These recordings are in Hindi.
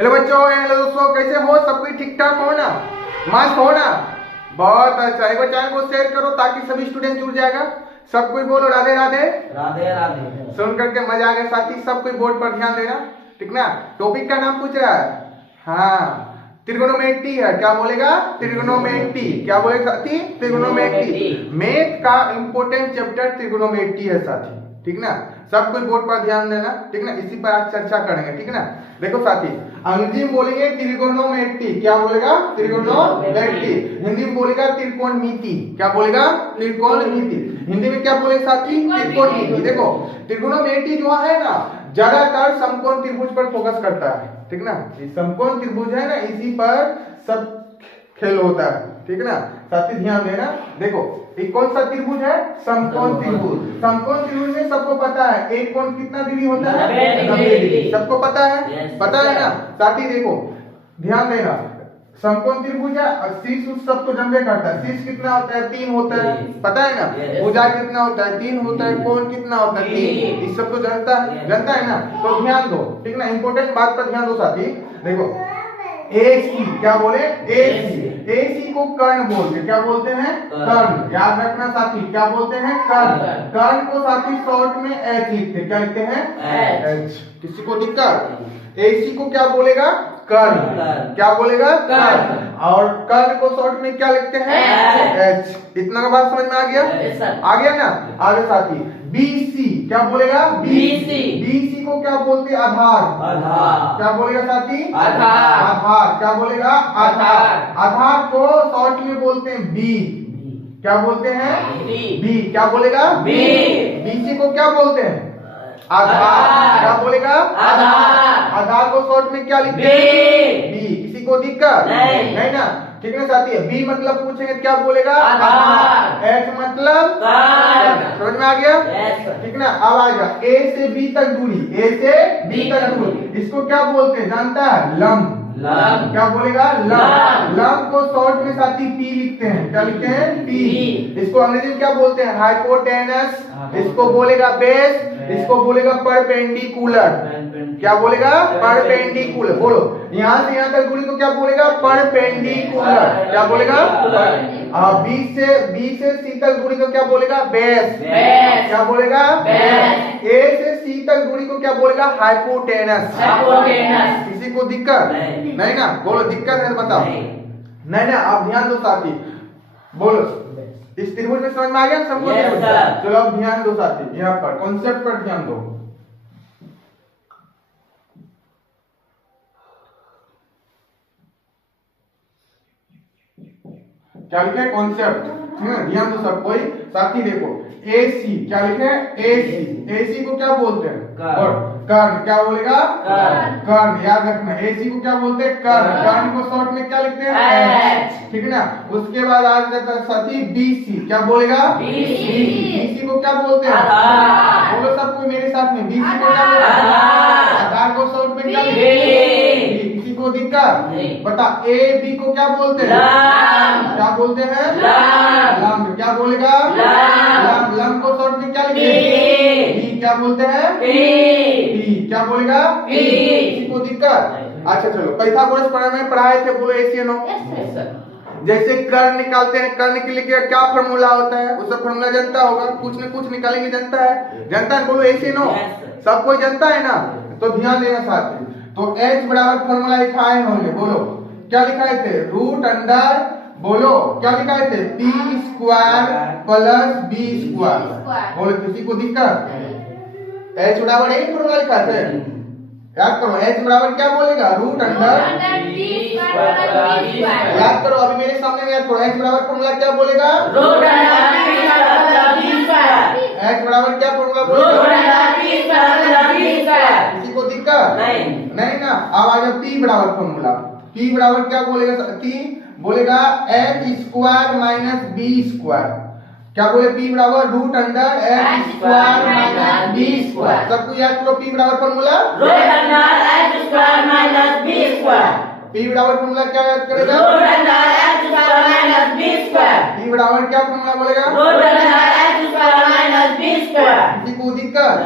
हेलो बच्चों, हेलो दोस्तों, कैसे हो? सब कोई ठीक ठाक हो ना? मस्त हो ना? बहुत अच्छा। एक बार चैनल को शेयर करो ताकि सभी स्टूडेंट जुड़ जाएगा। सब कोई बोलो राधे राधे राधे राधे। सुन करके मजा आ गया साथी। सब कोई बोर्ड पर ध्यान देना, ठीक ना? टॉपिक का नाम पूछ रहा है, हाँ, त्रिगोनोमेट्री है। क्या बोलेगा? त्रिगोनोमेट्री। क्या बोलेगा साथी? त्रिगोनोमेट्री। मैथ का इंपोर्टेंट चैप्टर त्रिगोनोमेट्री है साथी, ठीक ना? सब कोई बोर्ड पर ध्यान देना, ठीक ना? इसी पर आज चर्चा करेंगे, ठीक ना? देखो साथी, अंग्रेजी में बोलेंगे त्रिगोनोमेट्री। क्या बोलेगा? त्रिगोनोमेट्री। हिंदी में बोलेगा त्रिकोणमिति। क्या बोलेगा? त्रिकोणमिति। हिंदी में क्या बोले साथी? त्रिकोणमिति। देखो, त्रिगोनोमेट्री जो है ना, ज्यादातर समकोण त्रिभुज पर फोकस करता है, ठीक ना? समकोण त्रिभुज है ना, इसी पर सब खेल होता है, ठीक ना? साथी ध्यान देना। देखो, एक कौन सा त्रिभुज है? समकोण त्रिभुज। समकोण त्रिभुज में सबको पता है एक कोण कितना डिग्री होता है? 90 डिग्री। सबको पता है? पता है ना साथी? देखो ध्यान देना, समकोण त्रिभुज है और शीर्ष उस सबको जनरे करता है। शीर्ष कितना होता है? 3 होता है, पता है ना? भुजा कितना होता है? 3 होता है। कोण कितना होता है? 3। इस सबको जानता है ना? तो ध्यान दो, ठीक ना? इंपोर्टेंट बात पर ध्यान दो साथी। देखो, AC क्या बोले? AC को कर्ण बोलते। क्या बोलते हैं? कर्ण। याद रखना साथी, क्या बोलते हैं? कर्ण। कर्ण को साथी शॉर्ट में H लिखते। क्या लिखते हैं? H। किसी को दिक्कत? AC को क्या बोलेगा? कर्ण। क्या बोलेगा? कर्ण। और कर्ण को शॉर्ट में क्या लिखते हैं? H। इतना का बात समझ में आ गया? आ गया ना? आगे साथी, BC क्या बोलेगा? BC को क्या बोलते हैं? आधार। क्या बोलेगा साथी? आधार। क्या बोलेगा? आधार। आधार को शॉर्ट में बोलते हैं B। क्या बोलते हैं? B। क्या बोलेगा? BC को क्या बोलते हैं? आधार। क्या बोलेगा? आधार। आधार को शॉर्ट में क्या लिखते हैं? B। किसी को दिक्कत? नहीं ना? ठीक है साथी। B मतलब पूछेंगे क्या बोलेगा? आधार। H मतलब समझ में आ गया? ठीक ना? अब आ गया A से B तक दूरी। A से B तक दूरी, इसको क्या बोलते हैं? जानता है? लंब। क्या बोलेगा? लंब। लंब को शॉर्ट में साथी P लिखते हैं। क्या लिखते हैं? P। इसको अंग्रेजी में क्या बोलते हैं? हाइपोटेनस। इसको बोलेगा बेस। इसको बोलेगा परपेंडिकुलर। क्या बोलेगा? परपेंडिकुलर। बोलो, यहाँ से यहाँ तक दूरी को क्या बोलेगा? परपेंडिकुलर। क्या बोलेगा? B से C तक दूरी को क्या बोलेगा? बेस। क्या बोलेगा? बेस। A से C तक दूरी को क्या बोलेगा? हाइपोटेनस। किसी को दिक्कत? नहीं ना? बोलो, दिक्कत है बताओ। नहीं ना? आप ध्यान दो साथी, बोलो, इस त्रिभुज में समझ में आ गया सबको? चलो अब ध्यान दो साथी, यहाँ पर कॉन्सेप्ट पर ध्यान दो। क्या लिखे? कॉन्सेप्ट। ध्यान दो सब कोई साथी। देखो, AC क्या लिखे? AC को क्या बोलते हैं? कर्ण। क्या बोलेगा? कर्ण। याद रखना, AC को क्या बोलते हैं? कर्ण। कर्ण को शॉर्ट में क्या लिखते हैं? H। ठीक है ना? उसके बाद आ जाता है साथी BC। क्या बोलेगा? BC को क्या बोलते हैं? बोलो सब कोई मेरे साथ में, BC को क्या बोलते हैं? आधार को शॉर्ट में क्या लिखते हैं? किसी को दिक्कत? बता, AB को क्या बोलते हैं? क्या बोलते हैं? लंब। क्या बोलेगा? लंब। लंब को शॉर्ट में क्या लिखते हैं? B। क्या बोलते हैं? P। क्या बोलेगा? किसी को दिक्कत? अच्छा चलो, पाइथागोरस पढ़ाए थे, बोलो yes या no? जैसे कर्ण निकालते हैं, कर्ण के लिए क्या फॉर्मूला होता है? उसका फॉर्मूला जानता होगा, कुछ न कुछ निकालेंगे। जानता है? बोलो yes या no? सब कोई जानता है ना? तो ध्यान देना साथी। तो H बराबर फॉर्मूला लिखाए होंगे। बोलो, क्या लिखाए थे? रूट अंडर, बोलो क्या लिखाए थे? P square plus B square. बोलो, किसी को दिक्कत? H बराबर यही फॉर्मूला लिखा थे। याद करो, H बराबर क्या बोलेगा? Root under B square. याद करो, अभी मेरे सामने याद करो, H बराबर फॉर्मूला क्या बोलेगा? Root under B square. H बराबर क्या फॉर्मूला बोलेगा? Root under B square. किसी को दिक्कत? नहीं ना? अब आ जाओ P बराबर फॉर्मूला। P बराबर क्या बोलेगा? बोलेगा H square minus B square. क्या बोले? P बराबर root under H square minus B square. सबको याद करो P बराबर formula? Root under H square minus B square. P बराबर फॉर्मूला क्या याद करेगा? Root under H square minus B square. P बराबर क्या फॉर्मूला बोलेगा? Root under H square minus B square. किसी को दिक्कत?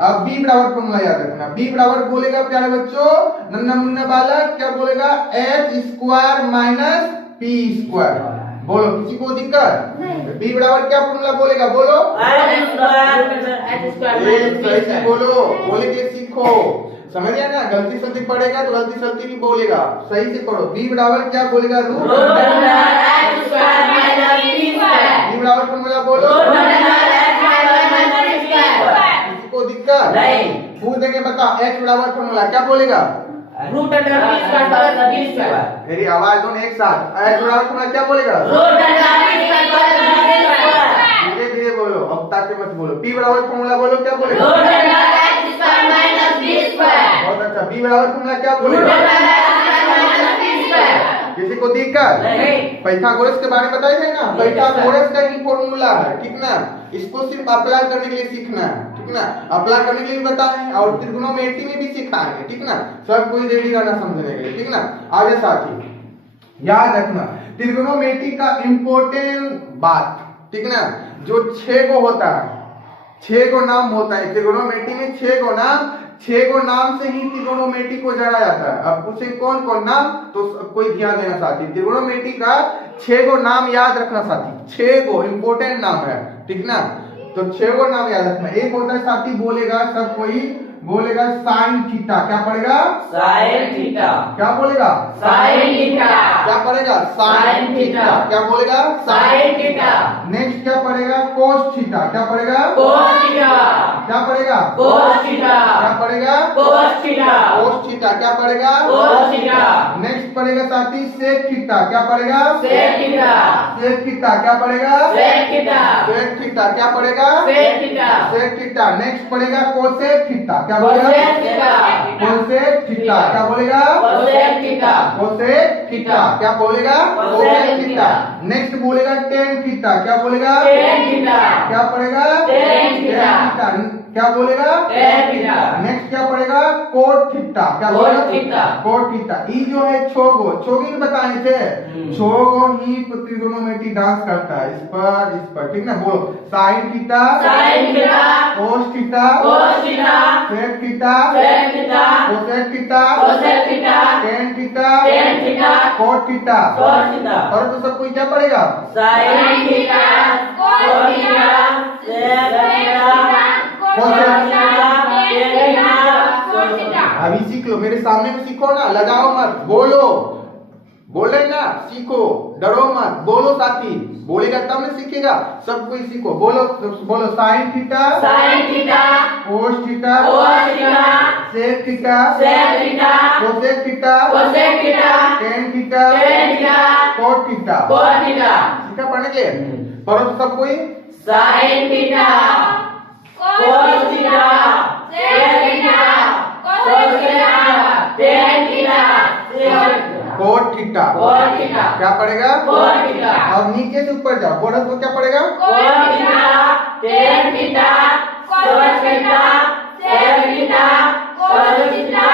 अब बी बराबर फॉर्मूला याद रखना। बी बराबर बोलेगा प्यारे बच्चों, नन्ना मुन्ना बालक, क्या बोलेगा? H square minus P square. बोलो, किसी को दिक्कत? बी बराबर क्या फॉर्मूला बोलेगा? बोलो, सही से बोलो, बोले के सीखो, समझ गया ना? गलती सलती पढ़ेगा तो गलती सलती नहीं बोलेगा, सही से पढ़ो। बी बराबर क्या बोलेगा? रूट बी बराबर फॉर्मूला बोलो। किसी को दिक्कत? पूछ देंगे, बताओ एच बराबर फॉर्मूला क्या बोलेगा? मेरी आवाज दोनों एक साथ। एच बराबर फॉर्मूला क्या बोलेगा? धीरे धीरे बोलो, अब ताकि मत बोलो। पी बराबर फॉर्मूला बोलो, क्या बोलेगा? बहुत अच्छा। बी बराबर फॉर्मूला क्या बोलेगा? किसी को दिक्कत? पाइथागोरस के बारे में बताया है ना, पाइथागोरस का ही फॉर्मूला है, ठीक ना? इसको सिर्फ अप्लाई करने के लिए सीखना है, ठीक ना? अप्लाई करने के लिए बताएं और त्रिगोनोमेट्री में भी सिखाएंगे, ठीक ना? सब कोई रेडी रहना समझने के लिए, ठीक ना? आगे साथी याद रखना त्रिगोनोमेट्री का इम्पोर्टेंट बात, ठीक ना? जो 6 को होता है, 6 को नाम होता है त्रिगोनोमेट्री में, 6 को नाम से ही त्रिगोनोमेट्री को जाना जाता है। अब पूछे कौन कौन नाम, तो कोई ध्यान देना साथी, त्रिगोनोमेट्री का 6 को नाम याद रखना साथी, 6 को इम्पोर्टेंट नाम है, ठीक ना? तो 6 को नाम याद रखना। एक होता है साथी, बोलेगा सब कोई बोलेगा साइन थीटा, क्या पड़ेगा? Sine theta. क्या बोलेगा? Sine theta. क्या पड़ेगा? Sine theta. क्या बोलेगा? Sine theta. नेक्स्ट क्या पड़ेगा? Cos theta. क्या पड़ेगा? Cos theta. क्या पड़ेगा? Cos theta. क्या पड़ेगा? कोस थीटा। Cos theta. क्या पड़ेगा? Cos theta. नेक्स्ट पड़ेगा साथी सेक थीटा। क्या पड़ेगा? Sec theta. Sec theta. क्या पड़ेगा? Sec theta. Sec theta. क्या पड़ेगा? Sec theta. Sec theta. Next पड़ेगा कोसेक थीटा। क्या बोलेगा? Cosec theta. क्या बोलेगा? Cosec theta. Cosec theta. क्या बोलेगा? Cosec theta. नेक्स्ट बोलेगा टेन थीटा। क्या बोलेगा? Tan theta. क्या पड़ेगा? Tan theta. क्या बोलेगा? Tan theta. नेक्स्ट क्या पड़ेगा? Cot theta. क्या बोलेगा? Cot theta. ई जो है छोगी बताए थे, छोगो ही त्रिगोनोमेट्री डांस करता है, इस पर, ठीक ना? बोलो sine theta, sine theta, cos theta, cos theta, sec theta, sec theta, cosec theta, cosec theta, tan theta, tan theta, cot theta, cot theta. और तो सब कोई क्या पड़ेगा? Sine theta, cos theta, sec theta, cosec theta, tan theta, cot theta. अभी सीख लो, मेरे सामने में सीखो ना, लगाओ मत, बोलो, बोले ना, सीखो, डरो मत, बोलो साथी, बोलेगा तब ना सीखेगा, सब कोई सीखो। बोलो बोलो sine theta, sine theta, cos theta, cos theta, sec theta, sec theta, cosec theta, cosec theta, tan theta, tan theta, cot theta, cot theta. सीखा पढ़ने के लिए? पढ़ो तो सब कोई। Sine theta, cos theta, sec theta, cos theta, tan theta, cot theta. Cot theta. क्या पड़ेगा? Cot theta. अब नीचे से ऊपर जाओ, बोलो तो क्या पड़ेगा? Cot theta, tan theta, cos theta, sec theta, cos theta,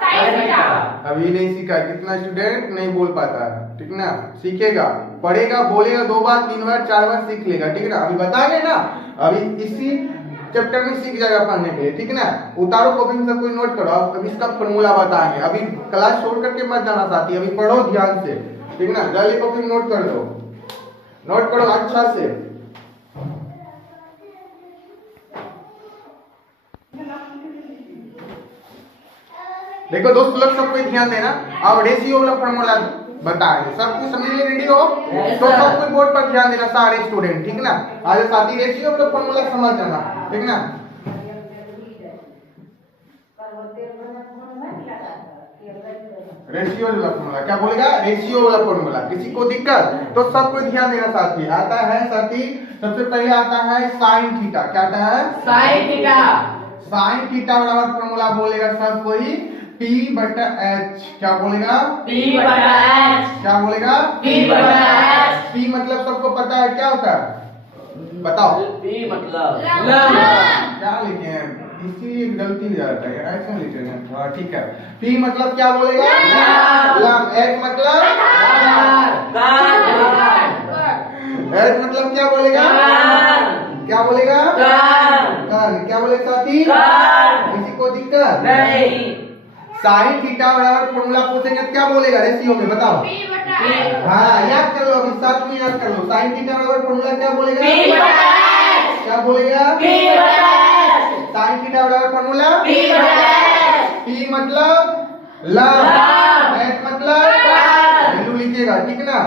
sine theta. अभी नहीं सीखा, कितना स्टूडेंट नहीं बोल पाता है, ठीक ना? सीखेगा, पढ़ेगा, बोलेगा, 2 बार 3 बार 4 बार सीख लेगा, ठीक ना? अभी बताएंगे ना, अभी इसी चैप्टर में सीख जाएगा पढ़ने के लिए, ठीक ना? उतारो कॉपी में सब कोई नोट करो, अब इसका फॉर्मूला बताएंगे। अभी क्लास छोड़ करके मत जाना साथी, अभी पढ़ो ध्यान से, ठीक ना? जल्दी कॉपी में नोट कर दो, नोट करो अच्छा से। देखो दोस्त लोग, सब कोई ध्यान देना। अब रेशियो वाला फॉर्मूला बताएंगे, सब कुछ समझने रेडी हो तो सब कोई बोर्ड पर ध्यान देना सारे स्टूडेंट, ठीक ना? आज साथी रेशियो वाला फॉर्मूला समझ जाना, ठीक ना? रेशियो वाला फॉर्मूला क्या बोलेगा? रेशियो वाला फॉर्मूला। किसी को दिक्कत? तो सब कोई ध्यान देना साथी। आता है साथी, सबसे पहले आता है साइन थीटा। क्या आता है? Sign theta. साइन थीटा बराबर फॉर्मूला बोलेगा सब कोई P बटा H। क्या बोलेगा? P बटा H। क्या बोलेगा? P बटा H। P मतलब सबको पता है क्या होता है? बताओ। P मतलब क्या लिखे हैं? इसी गलती हो जाता है, ऐसा लिखे हैं। हाँ ठीक है। P मतलब क्या बोलेगा? लम। H मतलब H मतलब क्या बोलेगा? क्या बोलेगा? कर्ण। क्या बोले साथी? किसी को दिक्कत नहीं। साइन थीटा बराबर फॉर्मूला पूछेंगे क्या बोलेगा रेशियो में बताओ? हाँ याद कर लो, अभी साथ में याद कर लो। साइन थीटा बराबर फॉर्मूला क्या बोलेगा? क्या बोलेगा? साइन थीटा बराबर फॉर्मूला P मतलब लंब, H मतलब वैल्यू लिखिएगा, ठीक ना?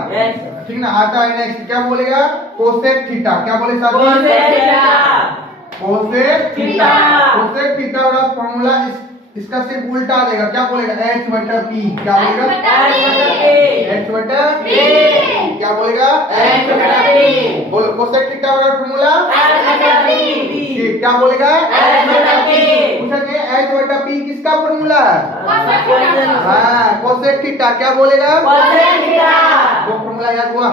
ठीक ना। आता है नेक्स्ट, क्या बोलेगा? Cosec theta. क्या बोले साथी? Cosec theta. कोसेक थीटा बराबर फॉर्मूला इसका सिर्फ उल्टा देगा, क्या बोलेगा? H बटा P। क्या बोलेगा? H बटा P। क्या बोलेगा? H बटा P। बोलो कोसेक थीटा बराबर फॉर्मूला क्या बोलेगा? H बटा P। पूछेंगे H बटा P किसका फॉर्मूला है? हाँ कोसेक थीटा। क्या बोलेगा? वो फॉर्मूला याद हुआ?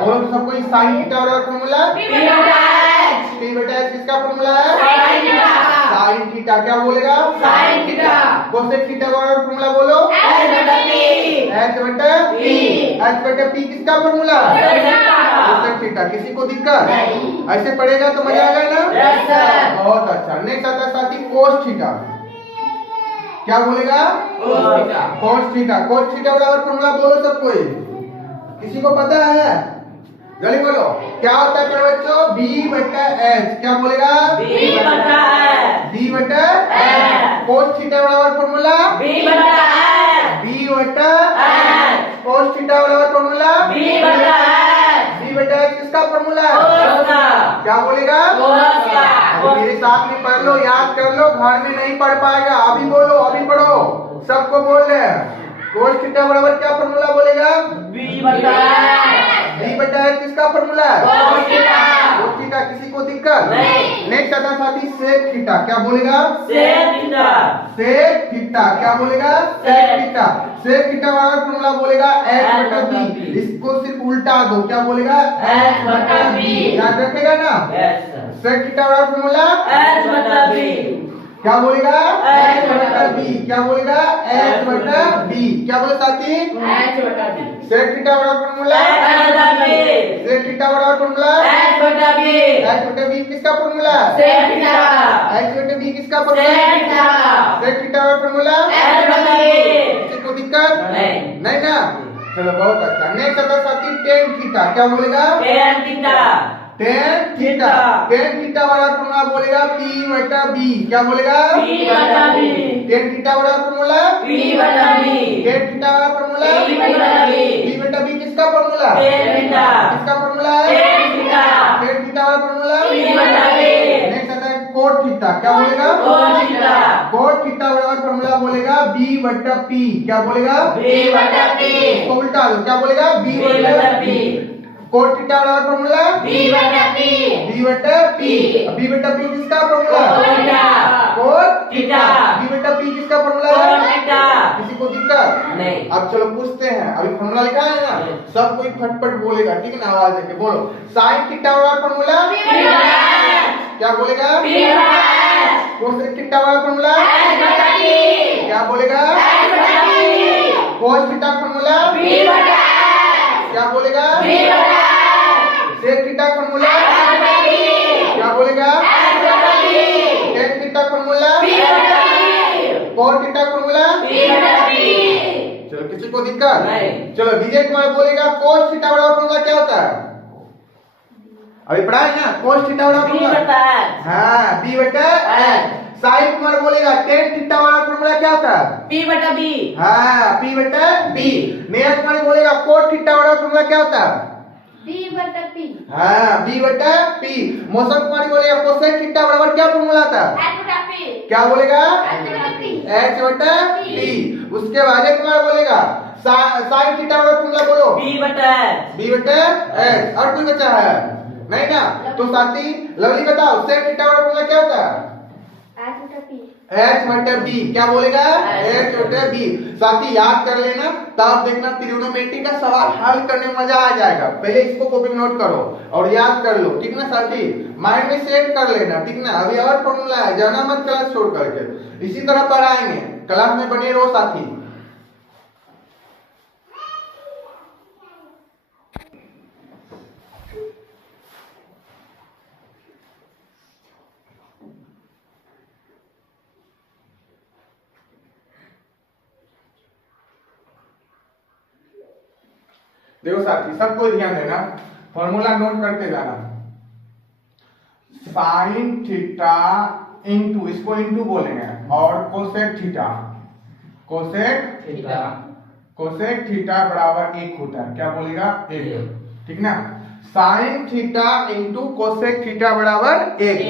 बोलो तो सबको साइन थीटा बराबर फॉर्मूला P बटा H किसका फॉर्मूला है? Sine theta. क्या बोलेगा? कोसेक थीटा बराबर फॉर्मूला बोलो H बटा P। H बटा P किसका फॉर्मूला? Cosec theta. किसी को दिक्कत? ऐसे पढ़ेगा तो मजा आएगा ना? बहुत अच्छा। नेक्स्ट आता है साथी कोस थीटा। क्या बोलेगा? Cos theta. कोस थीटा बराबर फॉर्मूला बोलो सब कोई, किसी को पता है? जल्दी बोलो। क्या होता है बच्चों? B बटा H। क्या बोलेगा? B बटा कोस थीटा बराबर फॉर्मूला B बटा कोस थीटा बराबर फॉर्मूला B बटा H किसका फॉर्मूला है? क्या बोलेगा? अभी मेरे साथ में पढ़ लो, याद कर लो, घर में नहीं पढ़ पाएगा। अभी बोलो, अभी पढ़ो, सबको बोल रहे हैं। कोस थीटा बराबर क्या फॉर्मूला बोलेगा? B बटा H किसका फॉर्मूला है? Cos theta. किसी को दिक्कत? नेक्स्ट आता है साथी सेक थीटा। क्या बोलेगा? Sec theta. क्या बोलेगा? Sec theta. सेक थीटा बराबर फॉर्मूला बोलेगा H बटा B। इसको सिर्फ उल्टा दो, क्या बोलेगा? H बटा B। याद रखेगा ना? सेक थीटा बराबर फॉर्मूला क्या बोलेगा? H बटा B। क्या बोलेगा? H बटा B। क्या बोले साथी? सेक थीटा बराबर फॉर्मूला सेक थीटा बराबर फॉर्मूला H बटा B किसका फॉर्मूला? H बटा B किसका फॉर्मूला? सेक थीटा बराबर फॉर्मूला किसी को दिक्कत नहीं ना? चलो बहुत अच्छा। नेक्स्ट आता साथी टेन थीटा। क्या बोलेगा? Tan theta. टेन थीटा बराबर फॉर्मूला बोलेगा P बटा B। क्या बोलेगा? टेन थीटा बराबर फॉर्मूला टेन थीटा बराबर फॉर्मूला P बटा B किसका फॉर्मूला? किसका फॉर्मूला है? टेन थीटा बराबर फॉर्मूला नेक्स्ट आता है कोट थीटा। क्या बोलेगा? कोट थीटा बराबर फॉर्मूला बोलेगा B बटा P। क्या बोलेगा? इसको उल्टा दो, क्या बोलेगा? B बटा P। कोट थीटा बराबर फॉर्मूला B बटा P। B बटा P किसका फॉर्मूला? Cot theta. B बटा P किसका फॉर्मूला है? किसी को दिक्कत नहीं? अब चलो पूछते हैं, अभी फॉर्मूला लिखा है ना, सब कोई फटफट बोलेगा, ठीक है ना? आवाज देके बोलो। साइन थीटा बराबर फॉर्मूला क्या बोलेगा? कोसेक थीटा बराबर फॉर्मूला क्या बोलेगा? कोस थीटा फॉर्मूला क्या बोलेगा? सेक थीटा फॉर्मूला क्या बोलेगा? Tan theta formula cot theta formula चलो किसी को दिक्कत? चलो विजय कुमार बोलेगा कोस थीटा बराबर फॉर्मूला क्या होता है? अभी पढ़ा है ना? कोस थीटा बराबर फॉर्मूला हाँ B बटा साहिल कुमार बोलेगा टेन थीटा बराबर फॉर्मूला क्या होता है? P बटा B। हाँ P बटा B। नेहा कुमार बोलेगा कोट थीटा बराबर फॉर्मूला क्या होता है? B बटा P। हाँ B बटा P। मौसम कुमारी बोलेगा कोसेक थीटा बराबर क्या फॉर्मूला था? H बटा P। क्या बोलेगा? H बटा P। H बटा P। उसके बाद अजय कुमार बोलेगा साइन थीटा बराबर फॉर्मूला बोलो B बटा B बटा H। और कोई बचा है? नहीं ना? तो साथी लवली बताओ सेक थीटा बराबर फॉर्मूला क्या होता है? H बटा P। H बटा B। क्या बोलेगा? H बटा B। साथी याद कर लेना, तब देखना त्रिकोणमिति का सवाल हल करने में मजा आ जाएगा। पहले इसको कॉपी में नोट करो और याद कर लो, ठीक ना साथी? माइंड में सेट कर लेना, ठीक ना? अभी और फॉर्मूला है, जाना मत क्लास छोड़ करके, इसी तरह पढ़ाएंगे, क्लास में बने रहो साथी। देखो साथी सबको ध्यान देना, फॉर्मूला नोट करते जाना। साइन थीटा इंटू, इसको इंटू बोलेंगे, और कोसेक थीटा, कोसेक थीटा बराबर 1 होता है। क्या बोलेगा? 1। ठीक ना। Sine theta into cosec theta बराबर 1,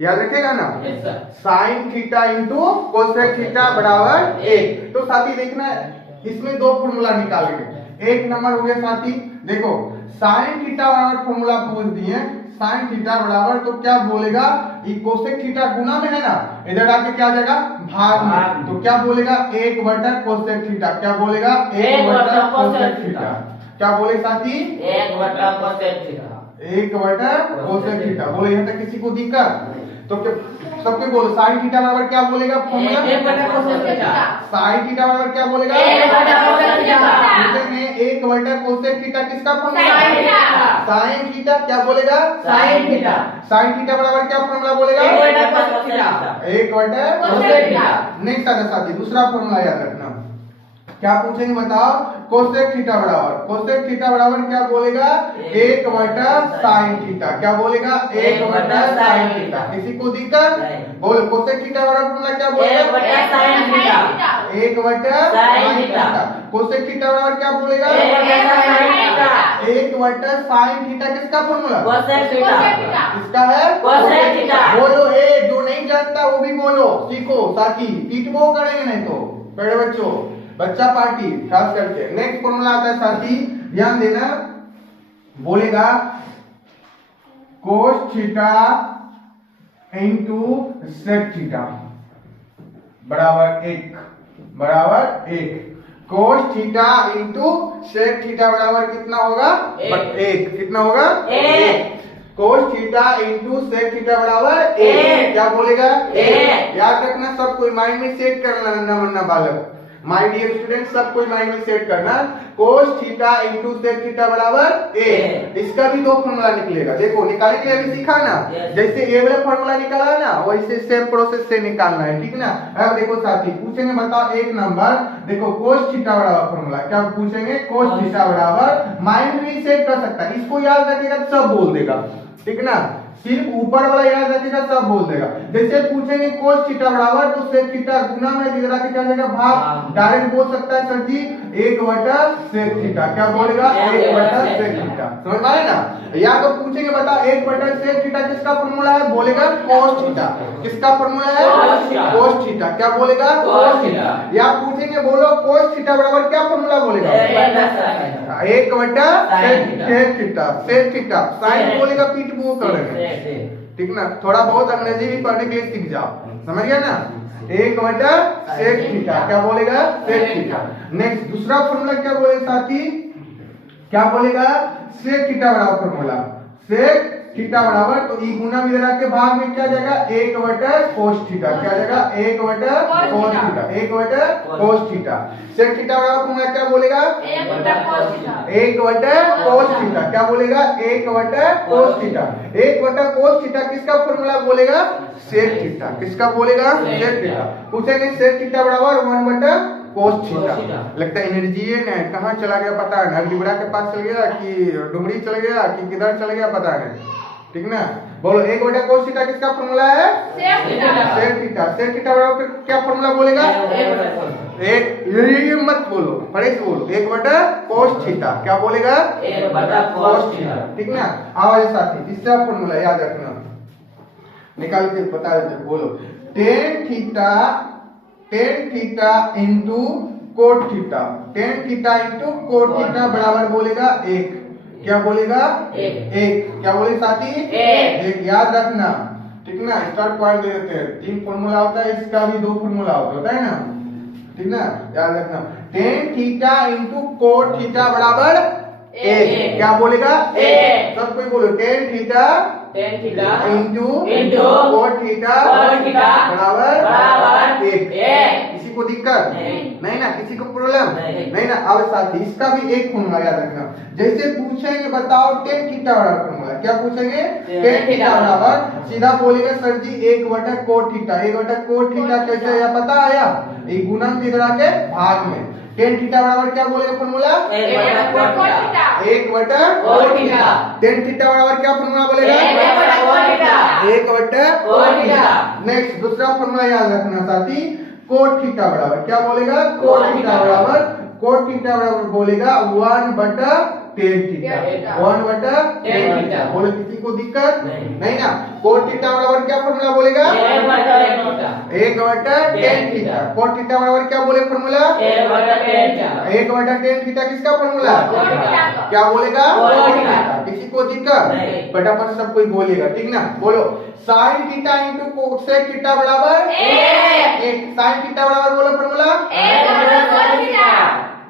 याद रखेगा ना। Sine theta into cosec theta बराबर 1। तो साथी देखना इसमें दो फॉर्मूला निकालेंगे। एक नंबर हो गया साथी, देखो साइन थीटा बराबर फॉर्मूला पूछ दिए, साइन थीटा बराबर तो क्या बोलेगा, ये कोसेक थीटा गुना में है ना, इधर आके क्या जाएगा? भाग में। तो क्या बोलेगा? 1 बटा कोसेक थीटा। क्या बोलेगा? 1 बटा कोसेक थीटा। क्या बोले साथी? 1 बटा कोसेक थीटा। 1 बटा कोसेक थीटा। बोले यहाँ तक किसी को दिक्कत? तो सबके बोलो साइन थीटा बराबर क्या बोलेगा फॉर्मूला? 1 बटा कोसेक थीटा। साइन थीटा बराबर क्या बोलेगा? 1 बटा कोसेक थीटा। पूछेंगे 1 बटा कोसेक थीटा किसका formula? Sign theta. Sine theta क्या बोलेगा? Sign theta. साइन थीटा बराबर क्या फॉर्मूला बोलेगा? 1 बटा कोसेक थीटा। 1 बटा कोसेक थीटा। नेक्स्ट आता साथी दूसरा फॉर्मूला याद रखना। क्या पूछेंगे बताओ? कोसेक थीटा बराबर, कोसेक थीटा बराबर क्या बोलेगा? 1 बटा साइन थीटा। क्या बोलेगा? 1 बटा साइन थीटा। किसी को दिक्कत? बोलो कोसेक थीटा बराबर फॉर्मूला क्या बोलेगा? 1 बटा साइन थीटा। 1 बटा साइन थीटा। कोसेक थीटा बराबर क्या बोलेगा? 1 बटा साइन थीटा। 1 बटा साइन थीटा किसका फॉर्मूला? Cosec theta. किसका है? Cosec theta. बोलो जो नहीं जानता वो भी बोलो, सीखो साथी, पीटबो करेंगे नहीं तो बड़े बच्चों, बच्चा पार्टी खास करके। नेक्स्ट फॉर्मूला आता है साथी, ध्यान देना, बोलेगा cos theta into sec theta बराबर 1। Cos theta into sec theta बराबर कितना होगा? 1। कितना होगा? 1। Cos theta into sec theta बराबर 1। क्या बोलेगा? 1। याद रखना, सब कोई माइंड में सेट करना, नन्ना मुन्ना बालक, माय डियर स्टूडेंट, सब कोई माइंड में सेट करना। Cos theta into sec theta बराबर 1। इसका भी दो फॉर्मूला निकलेगा, देखो निकालने के लिए अभी सीखा ना, जैसे ये वाला फॉर्मूला निकाला ना वैसे सेम प्रोसेस से निकालना है। ठीक ना। अब देखो साथी पूछेंगे, बताओ एक नंबर, देखो कोस थीटा बराबर फॉर्मूला क्या पूछेंगे? कोस थीटा बराबर, माइंड में सेट कर सकता है, इसको याद रखेगा सब बोल देगा। ठीक ना। सिर्फ ऊपर वाला याद रखेगा सब बोल देगा। जैसे पूछेंगे कोस थीटा बराबर तो सेक थीटा गुना में इधर आके क्या जाएगा? भाग। डायरेक्ट बोल सकता है सर जी 1 बटा सेक थीटा। क्या बोलेगा? 1 बटा सेक थीटा। समझ में आया ना। या तो पूछेंगे बता 1 बटा सेक थीटा किसका फॉर्मूला है? बोलेगा कोस थीटा। किसका फॉर्मूला है? Cos theta. क्या बोलेगा? Cos theta. या पूछेंगे बोलो कोस थीटा बराबर क्या फॉर्मूला बोलेगा? 1 बटा sec theta. Sec theta sine बोलेगा पीठ मुंह करेंगे। ठीक ना। थोड़ा बहुत अंग्रेजी भी पढ़ने के लिए सीख जाओ, समझ गया ना। 1 बटा सेक थीटा। क्या बोलेगा? Sec theta. नेक्स्ट दूसरा फॉर्मूला क्या बोले साथी? क्या बोलेगा? सेक थीटा बराबर फॉर्मूला, सेक थीटा बराबर तो ई गुना में इधर के भाग में क्या जाएगा? 1 बटा कोस थीटा। क्या जाएगा? 1 बटा कोस थीटा। 1 बटा कोस थीटा। सेक थीटा बराबर फॉर्मूला क्या बोलेगा? 1 बटा कोस थीटा। 1 बटा कोस थीटा। क्या बोलेगा? 1 बटा कोस थीटा। 1 बटा कोस थीटा किसका फॉर्मूला बोलेगा? Sec theta. किसका बोलेगा? Sec theta. पूछेंगे सेक थीटा बराबर 1 बटा कोस थीटा। लगता है एनर्जी है ना, कहाँ चला गया पता है ना, लिबड़ा के पास चल गया कि डुमरी चल गया कि किधर चल गया पता नहीं। ठीक ना। बोलो 1 बटा कोस थीटा किसका फॉर्मूला है? Sec theta. Sec theta. Sec theta बराबर क्या फॉर्मूला बोलेगा? ये मत बोलो, परेश बोलो 1 बटा कोस थीटा। क्या बोलेगा? 1 बटा कोस थीटा। ठीक ना। आवाज साथी तीसरा फॉर्मूला याद रखना, निकाल के बता देते। बोलो tan theta into coat theta. Tan theta into cot theta बराबर बोलेगा 1। क्या बोलेगा? 1। क्या बोले साथी? 1। याद रखना। ठीक ना। स्टार्ट पॉइंट दे देते हैं, 3 फॉर्मूला होता है, इसका भी 2 फॉर्मूला होता है ना। ठीक ना। याद रखना tan theta into cot theta बराबर 1। क्या बोलेगा? 1। सब कोई बोलो tan theta into cot theta बराबर 1। किसी को दिक्कत नहीं ना, किसी को प्रॉब्लम नहीं ना। अब साथी इसका भी एक फॉर्मूला याद रखना। जैसे पूछेंगे बताओ टेन थीटा बराबर फॉर्मूला, क्या पूछेंगे? टेन थीटा बराबर, सीधा बोलेंगे सर जी 1/cot थीटा। 1/cot थीटा कैसे आया पता आया? एक गुणन विग्रह के भाग में। टेन थीटा बराबर क्या बोलेगा formula? 1/cot theta. Tan theta बराबर क्या फॉर्मूला बोलेगा? 1/cot theta. नेक्स्ट दूसरा फॉर्मूला याद रखना साथी, कोट थीटा बराबर क्या बोलेगा? कोट थीटा बराबर, कोट थीटा बराबर बोलेगा 1/tan थीटा। 1/tan theta. बोले किसी को दिक्कत नहीं ना। कोट थीटा बराबर क्या फॉर्मूला बोलेगा? 1/tan theta. कोट थीटा बराबर क्या बोले फॉर्मूला? 1/tan theta. किसका फॉर्मूला? क्या बोलेगा? किसी को दिक्कत? फटाफट सब कोई बोलेगा, ठीक ना? बोलो sine theta into cosec theta बराबर 1। साइन थीटा बराबर बोलो फॉर्मूला,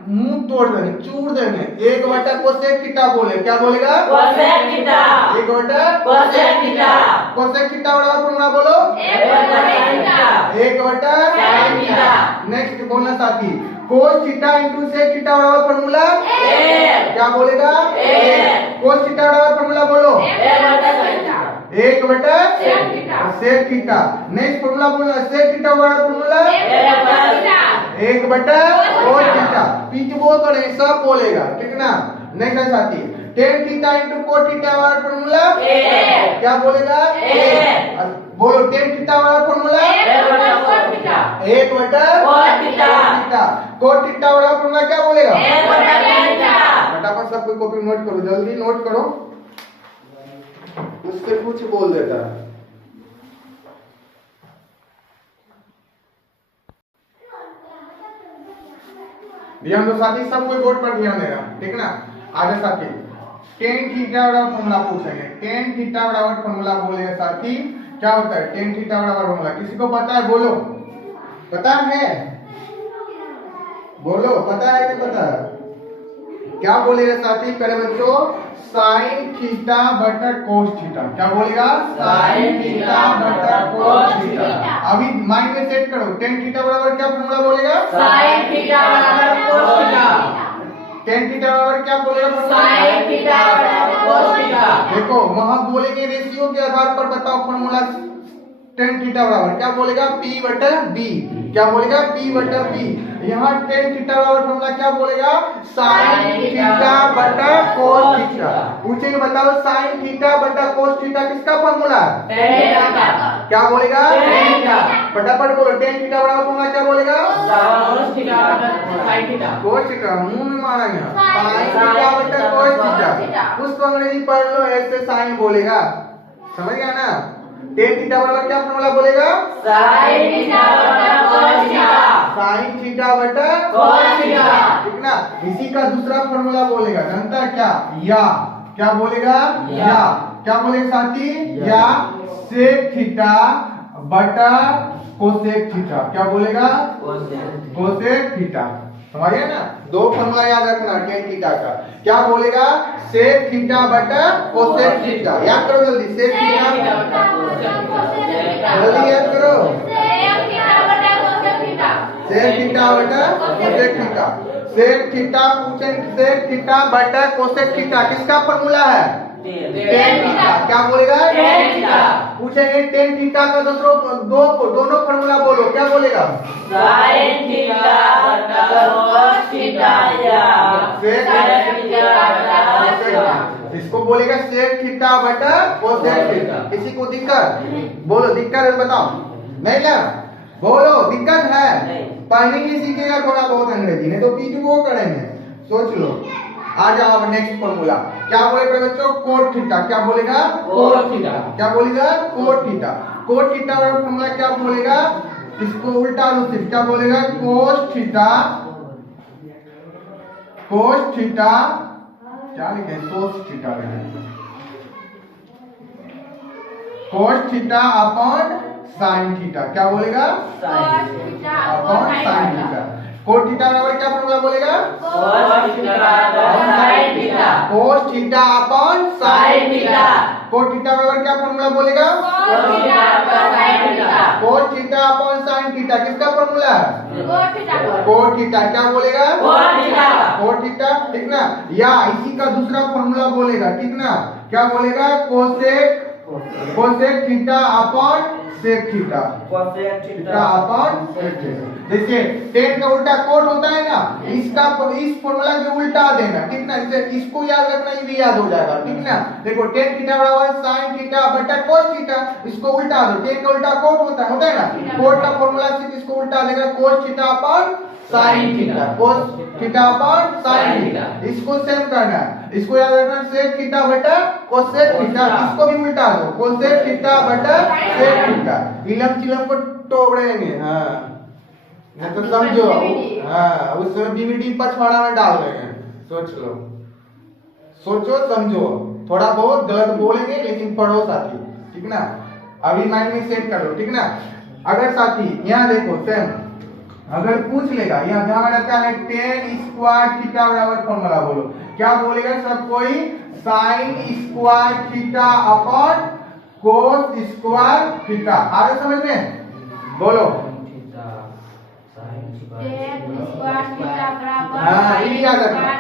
मुंह तोड़ देंगे, चूर देंगे। 1/कोसेक थीटा बोले, क्या बोलेगा? 1/कोसेक थीटा। कोसेक थीटा बराबर फॉर्मूला बोलो 1/sin थीटा। नेक्स्ट बोलना साथी, cos theta into sec theta बराबर फॉर्मूला क्या बोलेगा? कोस थीटा बराबर फॉर्मूला बोलो 1/सेक थीटा। नेक्स्ट फॉर्मूला बोलना, सेक थीटा बराबर फॉर्मूला 1/cos थीटा। पीछे वो करें सब बोलेगा, ठीक ना? नेक्स्ट है साथी, tan theta into cot theta बराबर फॉर्मूला क्या बोलेगा? बोलो टेन थीटा बराबर formula 1/cos theta. Cot theta बराबर फॉर्मूला क्या बोलेगा? फटाफट सब कोई कॉपी नोट करो, जल्दी नोट करो, उससे कुछ बोल देता है। ध्यान दो साथी, सब कोई बोर्ड पर ध्यान देगा, ठीक ना? आगे साथी टेन थीटा बराबर फॉर्मूला पूछेंगे। टेन थीटा बराबर फॉर्मूला बोलेंगे साथी, क्या होता है टेन थीटा बराबर फॉर्मूला? किसी को पता है? बोलो, पता है? बोलो पता है कि पता है? क्या बोलेगा साथी प्यारे बच्चों? साइन थीटा बटा कोस थीटा। क्या बोलेगा? साइन थीटा बटा कोस थीटा। अभी माइंड में सेट करो, टेन थीटा बराबर क्या फॉर्मूला बोलेगा? साइन थीटा बराबर कोस थीटा। टेन थीटा बराबर क्या बोलेगा? साइन थीटा बराबर कोस थीटा। देखो वहां बोलेंगे रेशियो के आधार पर बताओ फॉर्मूला टेन थीटा बराबर क्या बोलेगा? P बटा B। क्या बोलेगा? P बटा B। यहाँ टेन थीटा बराबर फॉर्मूला क्या बोलेगा? साइन थीटा बटा कोस थीटा। पूछेंगे बताओ साइन थीटा बटा कोस थीटा किसका फॉर्मूला? क्या बोलेगा? फटाफट बोलो, टेन थीटा बराबर फॉर्मूला क्या बोलेगा? Cos theta. मुंह में मारेंगे साइन थीटा बटा कोस थीटा। उसको अंग्रेजी पढ़ लो, ऐसे साइन बोलेगा, समझ गया ना? टेन थीटा बराबर क्या फॉर्मूला बोलेगा? साइन थीटा बटा कोस थीटा। साइन थीटा बटा कोस थीटा, ठीक ना? इसी का दूसरा फॉर्मूला बोलेगा, जानता है क्या? या। क्या बोलेगा? या। क्या बोलेगा साथी? या सेक थीटा बटा कोसेक थीटा। क्या बोलेगा? Cosec theta. समझ गए ना? दो फॉर्मूला याद रखना टेन थीटा का। क्या बोलेगा? सेक थीटा बटा कोसेक थीटा। याद करो जल्दी, सेक थीटा, जल्दी याद करो, सेक थीटा बटा कोसेक थीटा। सेक थीटा पूछे, सेक थीटा बटा कोसेक थीटा किसका फॉर्मूला है? Ten theta. क्या बोलेगा? Tan theta. पूछेंगे टेन थीटा का दोनों फॉर्मूला बोलो, क्या बोलेगा? साइन थीटा बटा कोस थीटा या सेक थीटा बटा कोस थीटा। इसको बोलेगा सेक थीटा बटा कोसेक थीटा। किसी को दिक्कत? बोलो दिक्कत है बताओ, नहीं ना? बोलो दिक्कत है? पढ़ने के लिए सीखेगा थोड़ा बहुत अंग्रेजी, नहीं तो पीछे वो करेंगे, सोच लो। आ जाओ अब नेक्स्ट फॉर्मूला। क्या बोलेगा बच्चों? Coat theta. क्या बोलेगा? Cos theta. क्या बोलेगा? Coat theta. कोट थीटा वाला फॉर्मूला क्या बोलेगा? इसको उल्टा लो सिर्फ, क्या बोलेगा? कोस थीटा, कोस थीटा, क्या लिखे? सोस थीटा लिखे, cos theta upon sine theta. क्या बोलेगा? Sine upon sine theta. Cot theta बराबर क्या फॉर्मूला बोलेगा? cos theta upon sin theta, cos theta upon sin theta, cot theta बराबर क्या फॉर्मूला बोलेगा? cos theta upon sin theta, cos theta upon sine theta किसका फॉर्मूला? कोट थीटा का। कोट थीटा क्या बोलेगा? cos theta, कोट थीटा, ठीक ना? या इसी का दूसरा फॉर्मूला बोलेगा, ठीक ना? क्या बोलेगा? Cosec theta upon sec theta, cosec theta upon sec theta. देखिए टेन का उल्टा कोट होता है ना, इसका इस फॉर्मूला के उल्टा देना, ठीक ना? इसे इसको याद रखना, ये भी याद हो जाएगा, ठीक ना? देखो टेन थीटा बराबर साइन थीटा बटा कोस थीटा, इसको उल्टा दो, टेन का उल्टा कोट होता है ना? कोट का फॉर्मूला सिर्फ इसको उल्टा देगा, cos theta upon sine theta, cos theta upon sine theta. इसको सेम करना है, इसको याद रखना, सेक थीटा बटा कोसेक थीटा, इसको भी उल्टा दो, कोसेक थीटा बटा सेक थीटा। इलम चिलम को तोड़ेंगे, हाँ नहीं तो समझो, हाँ उस समय बीबीडी पछवाड़ा में डाल देंगे। सोच लो, सोचो समझो, थोड़ा बहुत गलत बोलेंगे लेकिन पढ़ो साथी, ठीक ना? अभी माइंड में सेट करो, ठीक ना? अगर साथी यहाँ देखो सेम, अगर पूछ लेगा यहाँ जहां रहता है टेन स्क्वायर थीटा बराबर फॉर्मूला बोलो, क्या बोलेगा सब कोई? Sine square theta upon cos square theta. आ रहा समझ में? बोलो। हाँ, ये याद रखना।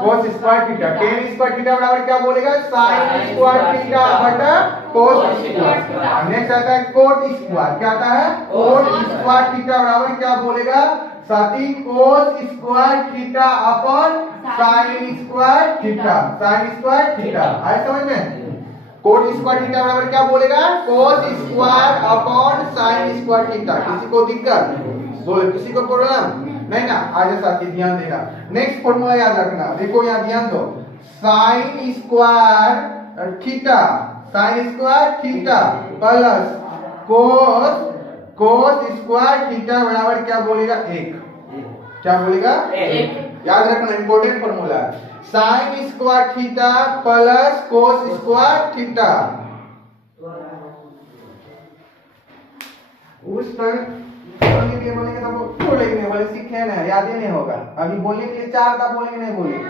Cos square theta, tan square theta बराबर क्या बोलेगा? साइन स्क्वायर थीटा बटा कोस स्क्वायर। नेक्स्ट आता है कोट स्क्वायर, क्या आता है? कोट स्क्वायर थीटा बराबर क्या बोलेगा साथी? कोस square theta upon sine square theta, sign square theta. आए समझ में? कोट स्क्वायर थीटा बराबर क्या बोलेगा? Cos square upon sine square theta. किसी को दिक्कत? बोलो, किसी को प्रॉब्लम नहीं ना? आजा साथी ध्यान देना, नेक्स्ट फॉर्मूला याद रखना। देखो यहाँ ध्यान दो, sign square theta, sign square theta plus cos square theta बराबर क्या बोलेगा? एक। क्या बोलेगा? एक। याद रखना, important formula, sign square theta plus cos square theta. उस पर बोलने के लिए बोलेंगे तो बोलेंगे, बोले सीखे ना, याद ही नहीं होगा। अभी बोलने के लिए चार बार बोलेंगे, नहीं बोलेंगे,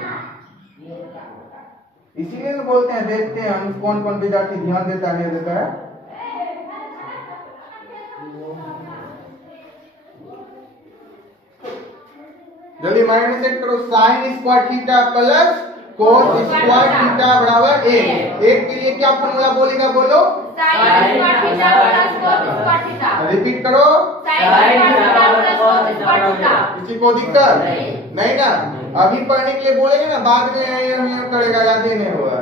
इसीलिए तो बोलते हैं, देखते हैं हम कौन कौन विद्यार्थी ध्यान देता है, नहीं देता है। जल्दी माइंड में सेट करो, sign square theta plus cos square theta बराबर एक। एक के लिए क्या फॉर्मूला बोलेगा? बोलो, रिपीट करो। किसी को दिक्कत नहीं ना? अभी पढ़ने के लिए बोलेंगे ना, बाद में करेगा, याद ही नहीं होगा।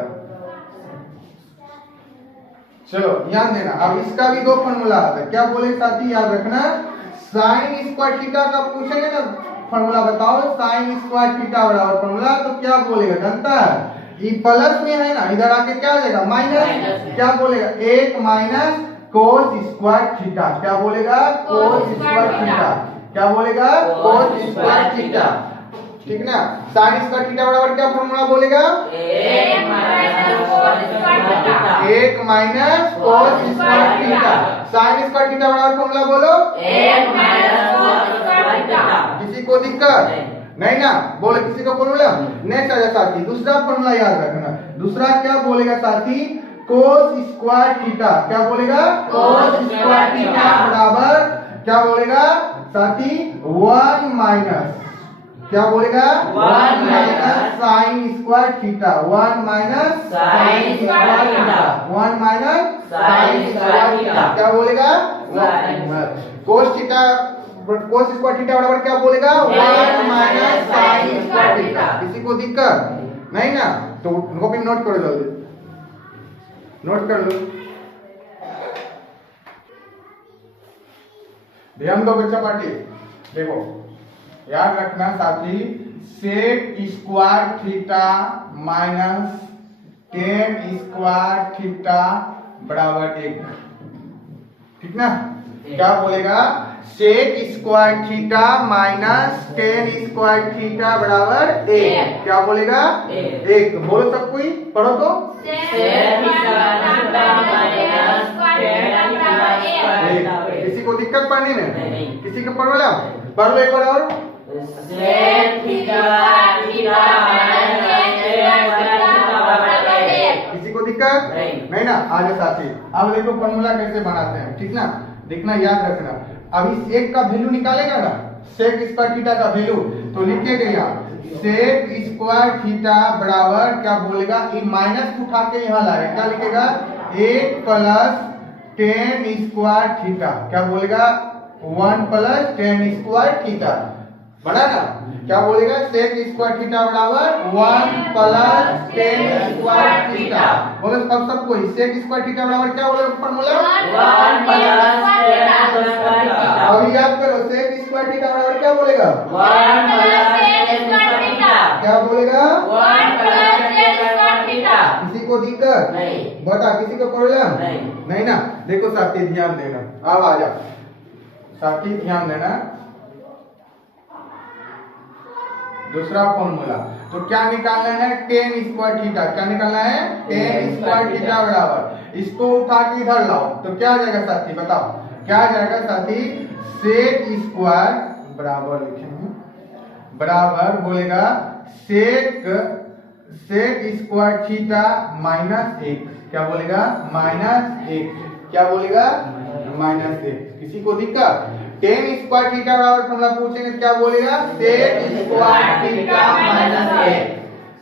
चलो ध्यान देना, अब इसका भी दो फॉर्मूला आता है, क्या बोले साथी? याद रखना, साइन स्क्वायर थीटा का पूछेंगे ना फॉर्मूला, बताओ साइन स्क्वायर थीटा बराबर फॉर्मूला, तो क्या बोलेगा? जानता है? ये प्लस में है ना, इधर आके क्या हो जाएगा? माइनस। क्या बोलेगा? एक माइनस कोस स्क्वायर थीटा। क्या बोलेगा? कोस स्क्वायर थीटा। क्या बोलेगा? कोस स्क्वायर थीटा, ठीक ना? साइन स्क्वायर थीटा बराबर क्या फॉर्मूला बोलेगा? एक minus cos square theta. Sign square theta बराबर फॉर्मूला बोलो, किसी को दिक्कत नहीं ना? बोले किसी का फॉर्मूला। नेक्स्ट आ जाए साथी, दूसरा फॉर्मूला याद रखना। दूसरा क्या बोलेगा साथी? कोस स्क्वायर थीटा। क्या बोलेगा? कोस स्क्वायर थीटा बराबर क्या बोलेगा साथी? 1 माइनस, क्या बोलेगा? 1 minus sign square theta. 1 minus sign square theta. 1 minus sign square theta. क्या बोलेगा? कोस थीटा, कोस स्क्वायर थीटा बराबर क्या बोलेगा? 1 माइनस साइन स्क्वायर थीटा। किसी को दिक्कत नहीं ना? तो कॉपी में नोट करो, जल्दी नोट कर लो। ध्यान दो बच्चा पार्टी, देखो याद रखना साथी, sec square theta minus tan square theta बराबर 1, ठीक ना? क्या बोलेगा? Sec square theta minus tan square theta बराबर 1। क्या बोलेगा? 1। बोलो सब कोई, पढ़ो तो। किसी को दिक्कत पढ़ने में? किसी का प्रॉब्लम? पढ़ लो एक बार और। sec theta theta minus sec square theta बराबर 1। किसी को दिक्कत नहीं ना? आगे साथी अब देखो फॉर्मूला कैसे बनाते हैं, ठीक ना? देखना, याद रखना। अब इस एक का वैल्यू निकालेगा ना, सेक स्क्वायर थीटा का वैल्यू, तो लिखेगा यहाँ सेक स्क्वायर थीटा बराबर क्या बोलेगा, ये माइनस उठा के यहाँ लाएगा, क्या लिखेगा 1 प्लस टेन स्क्वायर थीटा, क्या बोलेगा 1 प्लस टेन स्क्वायर थीटा, बना ना? क्या बोलेगा सेक स्क्वायर थीटा बराबर 1 प्लस टेन स्क्वायर थीटा। बोलो सब कोई सेक स्क्वायर थीटा बराबर क्या बोलेगा formula 1 plus ten square theta. अभी याद करो सेक स्क्वायर थीटा बराबर क्या बोलेगा 1 प्लस टेन स्क्वायर थीटा। क्या बोलेगा 1 प्लस टेन स्क्वायर थीटा। किसी को दिक्कत नहीं बता, किसी को प्रॉब्लम नहीं ना? देखो साथी ध्यान देना, अब आ जा साथी ध्यान देना। दूसरा फॉर्मूला तो क्या निकालना है, टेन स्क्वायर थीटा, क्या निकालना है टेन स्क्वायर थीटा बराबर, इसको उठा के इधर लाओ तो क्या आ जाएगा साथी, बताओ क्या आ जाएगा साथी, सेक स्क्वायर बराबर लिखेंगे, बराबर बोलेगा सेक स्क्वायर थीटा माइनस 1, क्या बोलेगा -1, क्या बोलेगा -1। किसी को दिक्कत, टेन स्क्वायर थीटा बराबर फॉर्मूला पूछेंगे क्या बोलेगा सेक स्क्वायर थीटा -1,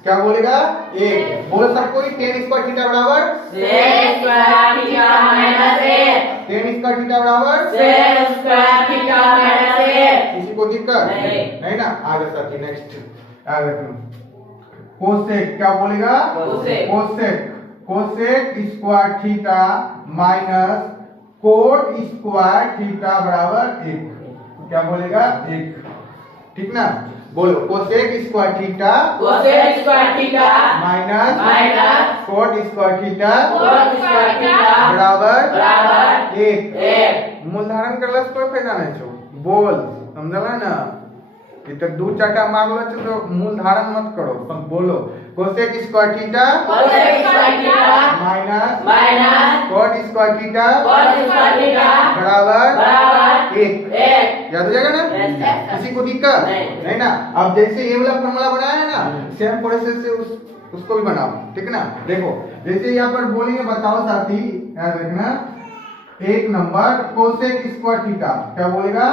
क्या बोलेगा 1। बोलो सब कोई टेन स्क्वायर थीटा बराबर sec square theta minus 1। Ten square theta बराबर sec square theta minus 1। किसी को दिक्कत नहीं ना? आगे साथी नेक्स्ट आगे कोसेक, क्या बोलेगा cosec square theta minus cot square theta बराबर 1, क्या बोलेगा 1, ठीक ना? बोलो cosec square theta cosec square theta minus minus coat square theta cot square theta बराबर 1। मूल धारण करला से कोई फायदा नहीं छो, बोल समझला ना? इधर दो चाटा मार लो तो मूल धारण मत करो, पर बोलो cosec square theta cosec square theta minus cot square theta cot square theta बराबर 1। 1। याद हो जाएगा ना? Yes. किसी को दिक्कत नहीं ना? अब जैसे ये वाला फॉर्मूला बनाया है ना, सेम प्रोसेस से उसको भी बनाओ, ठीक ना? देखो जैसे यहाँ पर बोलेंगे, बताओ साथी याद रखना, एक नंबर कोसेक स्क्वायर थीटा, क्या बोलेगा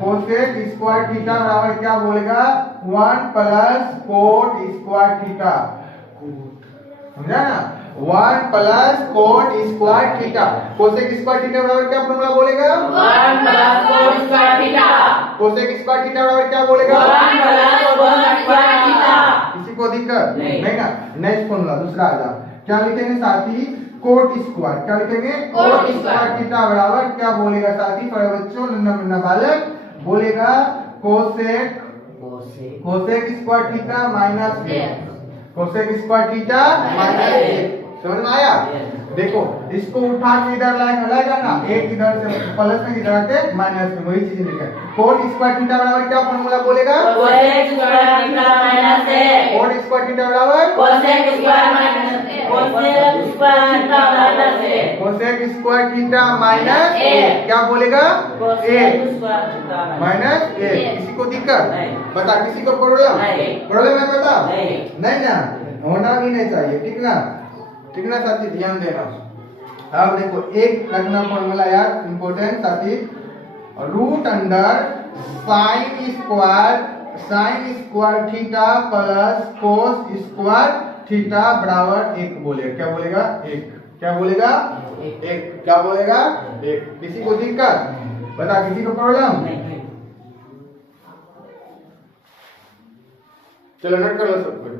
कोसेक स्क्वायर थीटा बराबर क्या बोलेगा 1 प्लस कोट स्क्वायर थीटा, समझा ना? 1 plus coat square theta, cosec square theta बराबर क्या फॉर्मूला बोलेगा 1 plus cot square theta। Cosec square theta बराबर क्या बोलेगा 1 plus cot square theta। किसी को दिक्कत नहीं ना? नेक्स्ट फॉर्मूला दूसरा आ जा, क्या लिखेंगे साथी कोट स्क्वायर, क्या लिखेंगे कोट स्क्वायर थीटा बराबर क्या बोलेगा साथी, पर बच्चों नाबालग बोलेगा cosec square theta minus 1, cosec square theta minus 1, समझ में आया? देखो इसको उठा के इधर लाएगा ना, एक इधर से प्लस में इधर आके माइनस में, वही चीज लिखा है। कोट स्क्वायर थीटा बराबर क्या फॉर्मूला बोलेगा cosec square theta minus 1। Coat square theta बराबर cosec square minus 1। cosec square theta minus 1। Cosec square theta minus 1, क्या बोलेगा cosec 1 square theta माइनस 1। किसी को दिक्कत नहीं। बता, किसी को प्रॉब्लम है बता? नहीं ना? होना भी नहीं चाहिए, ठीक ना? ठीक ना साथी, ध्यान देना। अब देखो एक रखना फॉर्मूला यार, इंपॉर्टेंट साथी, root under sine square theta plus cos square theta बराबर 1 बोलेगा, क्या बोलेगा 1, क्या बोलेगा 1, क्या बोलेगा 1। किसी को दिक्कत बता, किसी को प्रॉब्लम? चलो नोट कर लो सब कुछ।